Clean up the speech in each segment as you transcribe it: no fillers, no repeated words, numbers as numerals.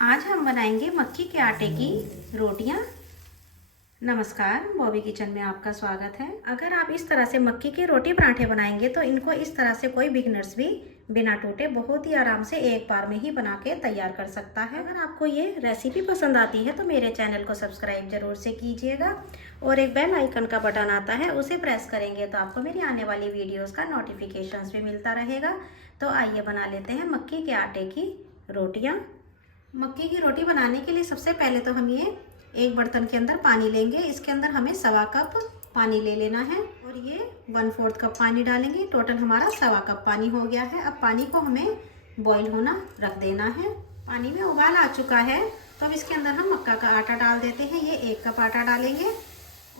आज हम बनाएंगे मक्की के आटे की रोटियां। नमस्कार, बॉबी किचन में आपका स्वागत है। अगर आप इस तरह से मक्की के रोटी पराठे बनाएंगे तो इनको इस तरह से कोई बिगनर्स भी बिना टूटे बहुत ही आराम से एक बार में ही बना के तैयार कर सकता है। अगर आपको ये रेसिपी पसंद आती है तो मेरे चैनल को सब्सक्राइब जरूर से कीजिएगा और एक बेल आइकन का बटन आता है उसे प्रेस करेंगे तो आपको मेरी आने वाली वीडियोज़ का नोटिफिकेशन भी मिलता रहेगा। तो आइए बना लेते हैं मक्की के आटे की रोटियाँ। मक्की की रोटी बनाने के लिए सबसे पहले तो हम ये एक बर्तन के अंदर पानी लेंगे। इसके अंदर हमें 1.25 कप पानी ले लेना है और ये 1/4 कप पानी डालेंगे। टोटल हमारा 1.25 कप पानी हो गया है। अब पानी को हमें बॉईल होना रख देना है। पानी में उबाल आ चुका है तो अब इसके अंदर हम मक्का का आटा डाल देते हैं। ये 1 कप आटा डालेंगे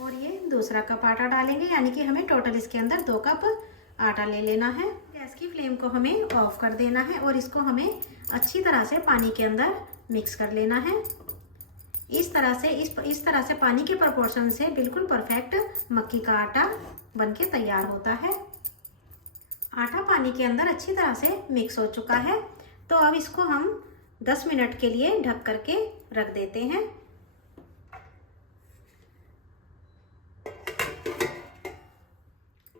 और ये दूसरा कप आटा डालेंगे, यानी कि हमें टोटल इसके अंदर 2 कप आटा ले लेना है। गैस की फ्लेम को हमें ऑफ कर देना है और इसको हमें अच्छी तरह से पानी के अंदर मिक्स कर लेना है। इस तरह से पानी के प्रोपोर्शन से बिल्कुल परफेक्ट मक्की का आटा बनके तैयार होता है। आटा पानी के अंदर अच्छी तरह से मिक्स हो चुका है तो अब इसको हम 10 मिनट के लिए ढक करके रख देते हैं।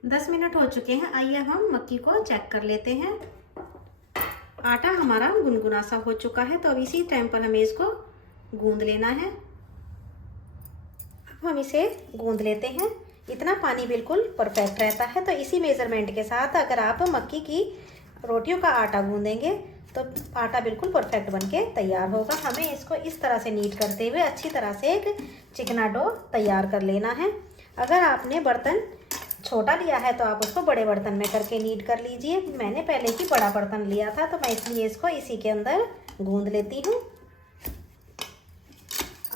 10 मिनट हो चुके हैं। आइए हम मक्की को चेक कर लेते हैं। आटा हमारा गुनगुना सा हो चुका है तो अब इसी टाइम पर हमें इसको गूंद लेना है। अब हम इसे गूंद लेते हैं। इतना पानी बिल्कुल परफेक्ट रहता है तो इसी मेज़रमेंट के साथ अगर आप मक्की की रोटियों का आटा गूंदेंगे तो आटा बिल्कुल परफेक्ट बनके तैयार होगा। हमें इसको इस तरह से नीट करते हुए अच्छी तरह से एक चिकना डो तैयार कर लेना है। अगर आपने बर्तन छोटा लिया है तो आप उसको बड़े बर्तन में करके नीट कर लीजिए। मैंने पहले ही बड़ा बर्तन लिया था तो मैं इसलिए इसको इसी के अंदर गूंद लेती हूँ।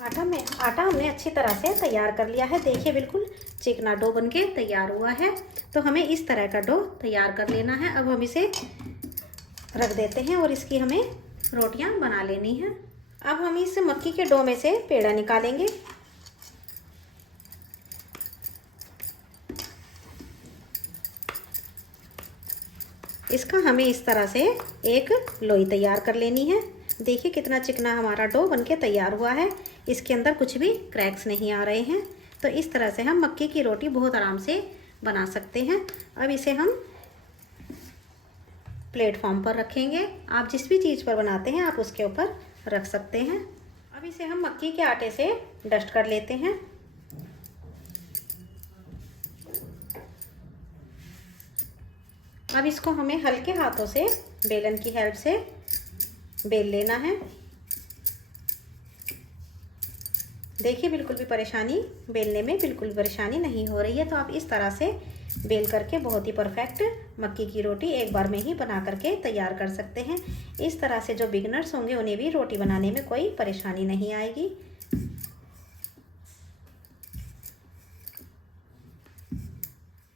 आटा हमने अच्छी तरह से तैयार कर लिया है। देखिए बिल्कुल चिकना डो बनके तैयार हुआ है तो हमें इस तरह का डो तैयार कर लेना है। अब हम इसे रख देते हैं और इसकी हमें रोटियां बना लेनी है। अब हम इस मक्की के डो में से पेड़ा निकालेंगे। इसका हमें इस तरह से एक लोई तैयार कर लेनी है। देखिए कितना चिकना हमारा डो बनके तैयार हुआ है। इसके अंदर कुछ भी क्रैक्स नहीं आ रहे हैं। तो इस तरह से हम मक्की की रोटी बहुत आराम से बना सकते हैं। अब इसे हम प्लेटफॉर्म पर रखेंगे। आप जिस भी चीज़ पर बनाते हैं आप उसके ऊपर रख सकते हैं। अब इसे हम मक्की के आटे से डस्ट कर लेते हैं। अब इसको हमें हल्के हाथों से बेलन की हेल्प से बेल लेना है। देखिए बिल्कुल भी बेलने में बिल्कुल भी परेशानी नहीं हो रही है। तो आप इस तरह से बेल करके बहुत ही परफेक्ट मक्की की रोटी एक बार में ही बना करके तैयार कर सकते हैं। इस तरह से जो बिगनर्स होंगे उन्हें भी रोटी बनाने में कोई परेशानी नहीं आएगी।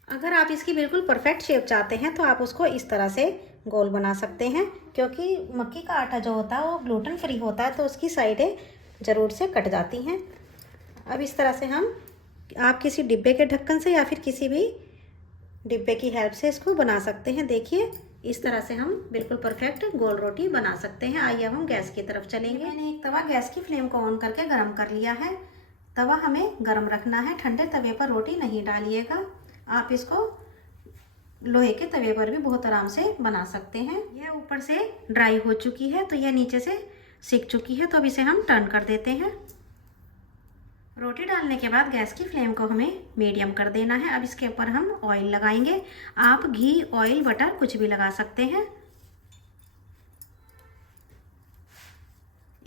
अगर आप इसकी बिल्कुल परफेक्ट शेप चाहते हैं तो आप उसको इस तरह से गोल बना सकते हैं, क्योंकि मक्की का आटा जो होता है वो ग्लूटेन फ्री होता है तो उसकी साइडें ज़रूर से कट जाती हैं। अब इस तरह से आप किसी डिब्बे के ढक्कन से या फिर किसी भी डिब्बे की हेल्प से इसको बना सकते हैं। देखिए इस तरह से हम बिल्कुल परफेक्ट गोल रोटी बना सकते हैं। आइए अब हम गैस की तरफ चलेंगे। मैंने एक तवा गैस की फ्लेम को ऑन करके गर्म कर लिया है। तवा हमें गर्म रखना है, ठंडे तवे पर रोटी नहीं डालिएगा। आप इसको लोहे के तवे पर भी बहुत आराम से बना सकते हैं। यह ऊपर से ड्राई हो चुकी है तो यह नीचे से सिक चुकी है तो अब इसे हम टर्न कर देते हैं। रोटी डालने के बाद गैस की फ्लेम को हमें मीडियम कर देना है। अब इसके ऊपर हम ऑयल लगाएंगे। आप घी, ऑयल, बटर कुछ भी लगा सकते हैं।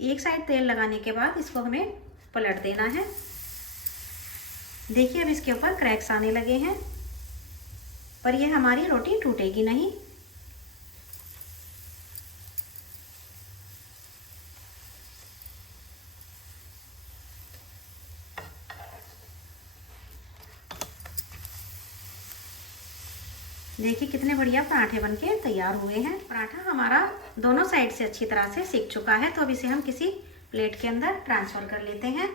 एक साइड तेल लगाने के बाद इसको हमें पलट देना है। देखिए अब इसके ऊपर क्रैक्स आने लगे हैं पर यह हमारी रोटी टूटेगी नहीं। देखिए कितने बढ़िया पराठे बनके तैयार हुए हैं। पराठा हमारा दोनों साइड से अच्छी तरह से सिक चुका है तो अब इसे हम किसी प्लेट के अंदर ट्रांसफर कर लेते हैं।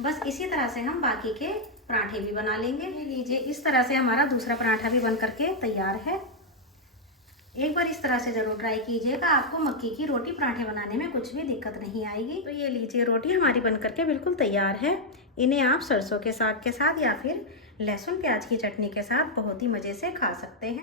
बस इसी तरह से हम बाकी के पराठे भी बना लेंगे। ये लीजिए इस तरह से हमारा दूसरा पराठा भी बन करके तैयार है। एक बार इस तरह से ज़रूर ट्राई कीजिएगा, आपको मक्की की रोटी पराठे बनाने में कुछ भी दिक्कत नहीं आएगी। तो ये लीजिए, रोटी हमारी बन करके बिल्कुल तैयार है। इन्हें आप सरसों के साग के साथ या फिर लहसुन प्याज की चटनी के साथ बहुत ही मज़े से खा सकते हैं।